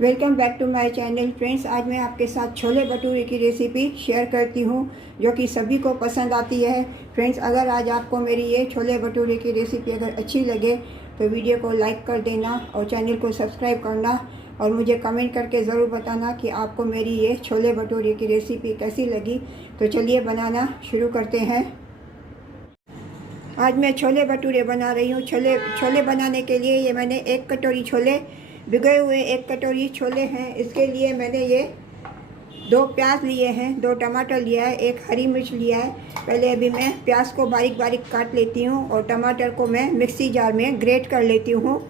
Welcome back to my channel friends. आज मैं आपके साथ छोले भटूरे की रेसिपी शेयर करती हूँ जो कि सभी को पसंद आती है। फ्रेंड्स, अगर आज आपको मेरी ये छोले भटूरे की रेसिपी अगर अच्छी लगे तो वीडियो को लाइक कर देना और चैनल को सब्सक्राइब करना और मुझे कमेंट करके ज़रूर बताना कि आपको मेरी ये छोले भटूरे की रेसिपी कैसी लगी। तो चलिए बनाना शुरू करते हैं। आज मैं छोले भटूरे बना रही हूँ। छोले बनाने के लिए ये मैंने 1 कटोरी छोले, भिगोए हुए 1 कटोरी छोले हैं। इसके लिए मैंने ये 2 प्याज लिए हैं, 2 टमाटर लिया है, 1 हरी मिर्च लिया है। पहले अभी मैं प्याज को बारीक बारीक काट लेती हूँ और टमाटर को मैं मिक्सी जार में ग्रेट कर लेती हूँ।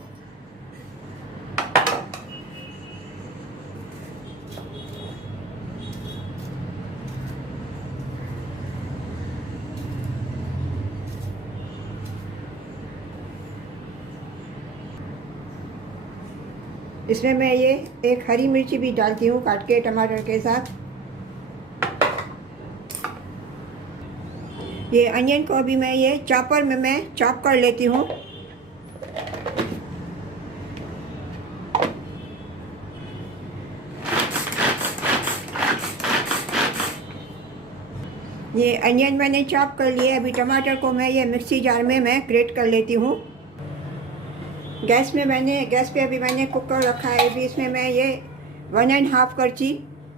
इसमें मैं ये 1 हरी मिर्ची भी डालती हूँ काट के टमाटर के साथ। ये अनियन को अभी मैं ये चॉपर में मैं चॉप कर लेती हूँ। ये अनियन मैंने चॉप कर लिया। अभी टमाटर को मैं ये मिक्सी जार में मैं ग्रेट कर लेती हूँ। गैस पे अभी मैंने कुकर रखा है। अभी इसमें मैं ये 1.5 करछी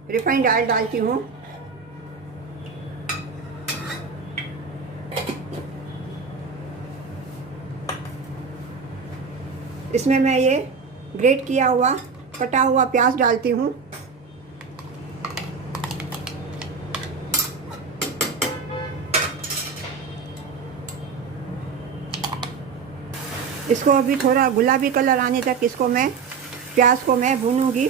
रिफाइंड ऑयल डालती हूँ। इसमें मैं ये ग्रेट किया हुआ कटा हुआ प्याज डालती हूँ। इसको अभी थोड़ा गुलाबी कलर आने तक इसको मैं प्याज को मैं भूनूंगी।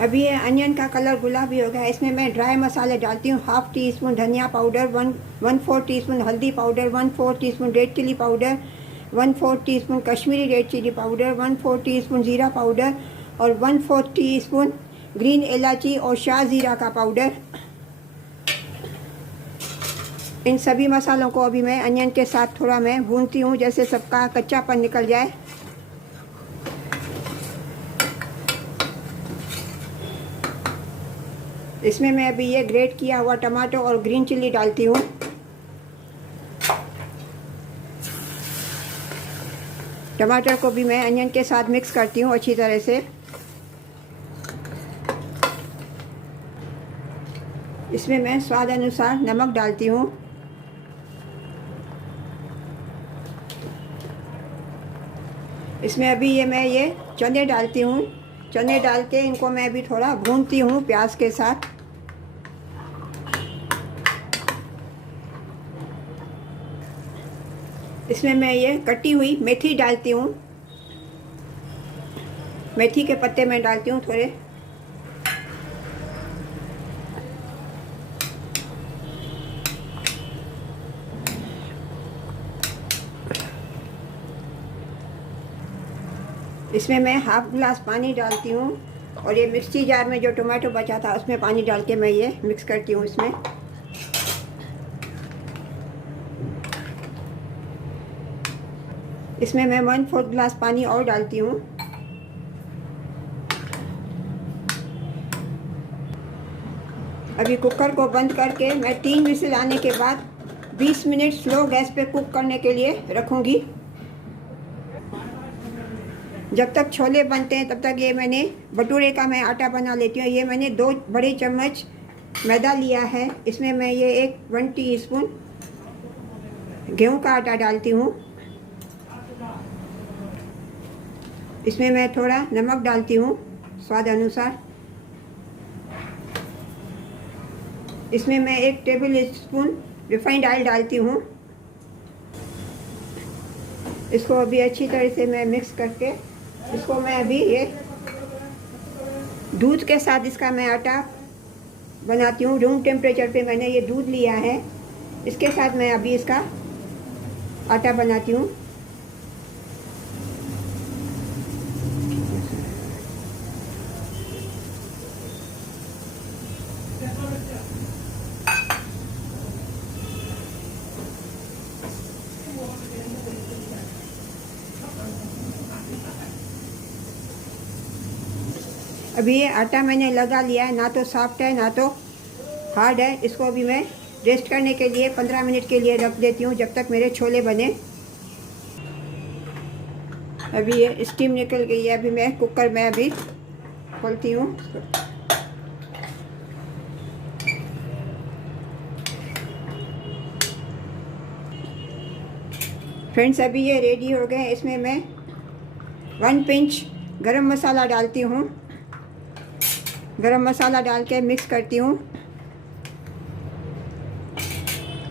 अभी ये अनियन का कलर गुलाबी हो गया। इसमें मैं ड्राई मसाले डालती हूँ। 1/2 टीस्पून धनिया पाउडर, 1/4 टीस्पून हल्दी powder, 1/4 teaspoon red chilli powder, 1/4 teaspoon Kashmiri red chilli powder, 1/4 teaspoon ज़ीरा पाउडर और 1/4 टीस्पून ग्रीन इलायची और शाह ज़ीरा का पाउडर। इन सभी मसालों को अभी मैं अनियन के साथ थोड़ा मैं भूनती हूँ जैसे सबका कच्चापन निकल जाए। इसमें मैं अभी ये ग्रेट किया हुआ टमाटो और ग्रीन चिल्ली डालती हूँ। टमाटर को भी मैं अनियन के साथ मिक्स करती हूँ अच्छी तरह से। इसमें मैं स्वाद अनुसार नमक डालती हूँ। इसमें अभी मैं ये चने डालती हूँ। चने डाल के इनको मैं अभी थोड़ा भूनती हूँ प्याज के साथ। इसमें मैं ये कटी हुई मेथी डालती हूँ। मेथी के पत्ते मैं डालती हूँ थोड़े। इसमें मैं 1/2 गिलास पानी डालती हूँ और ये मिक्सी जार में जो टमाटो बचा था उसमें पानी डाल के मैं ये मिक्स करती हूँ। इसमें मैं 1/4 गिलास पानी और डालती हूँ। अभी कुकर को बंद करके मैं 3 विसिल आने के बाद 20 मिनट स्लो गैस पे कुक करने के लिए रखूँगी। जब तक छोले बनते हैं तब तक ये मैंने भटूरे का मैं आटा बना लेती हूँ। ये मैंने 2 बड़े चम्मच मैदा लिया है। इसमें मैं ये 1 टीस्पून गेहूं का आटा डालती हूँ। इसमें मैं थोड़ा नमक डालती हूँ स्वाद अनुसार। इसमें मैं 1 टेबल स्पून रिफाइंड ऑयल डालती हूँ। इसको अभी अच्छी तरह से मैं मिक्स करके इसको मैं अभी ये दूध के साथ इसका मैं आटा बनाती हूँ। रूम टेम्परेचर पे मैंने ये दूध लिया है। इसके साथ मैं अभी इसका आटा बनाती हूँ। अभी ये आटा मैंने लगा लिया है, ना तो सॉफ्ट है ना तो हार्ड है। इसको अभी मैं रेस्ट करने के लिए 15 मिनट के लिए रख देती हूँ, जब तक मेरे छोले बने। अभी ये स्टीम निकल गई है, अभी मैं कुकर में अभी खोलती हूँ। फ्रेंड्स, अभी ये रेडी हो गए। इसमें मैं 1 पिंच गरम मसाला डालती हूँ। गरम मसाला डाल के मिक्स करती हूँ।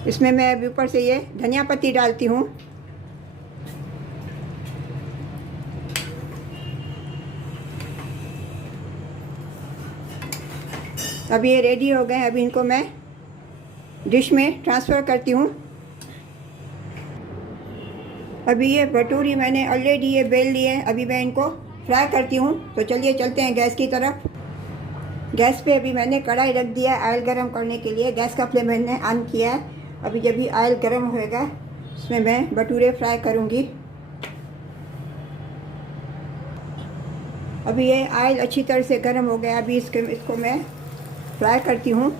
इसमें मैं अभी ऊपर से ये धनिया पत्ती डालती हूँ। अभी ये रेडी हो गए। अभी इनको मैं डिश में ट्रांसफ़र करती हूँ। अभी ये भटूरी मैंने ऑलरेडी ये बेल ली है, अभी मैं इनको फ्राई करती हूँ। तो चलिए चलते हैं गैस की तरफ। गैस पे अभी मैंने कढ़ाई रख दिया है ऑयल गरम करने के लिए। गैस का फ्लेम मैंने ऑन किया है। अभी जब भी ऑयल गरम होएगा, उसमें मैं भटूरे फ्राई करूँगी। अभी ये ऑयल अच्छी तरह से गरम हो गया। अभी इसको मैं फ्राई करती हूँ।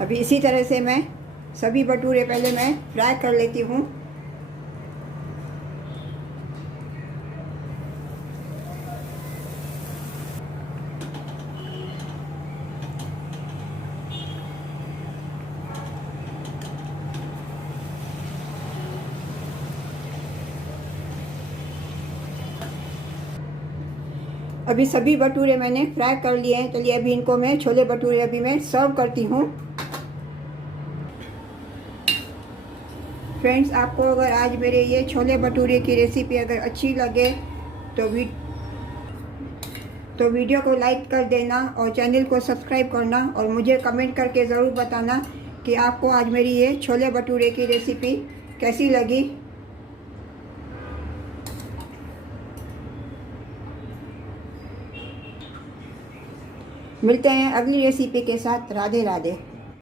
अभी इसी तरह से मैं सभी भटूरे पहले मैं फ्राई कर लेती हूँ। अभी सभी भटूरे मैंने फ्राई कर लिए हैं। चलिए अभी इनको मैं छोले भटूरे अभी मैं सर्व करती हूँ। फ्रेंड्स, आपको अगर आज मेरे ये छोले भटूरे की रेसिपी अगर अच्छी लगे तो वीडियो को लाइक कर देना और चैनल को सब्सक्राइब करना, और मुझे कमेंट करके ज़रूर बताना कि आपको आज मेरी ये छोले भटूरे की रेसिपी कैसी लगी। मिलते हैं अगली रेसिपी के साथ। राधे राधे।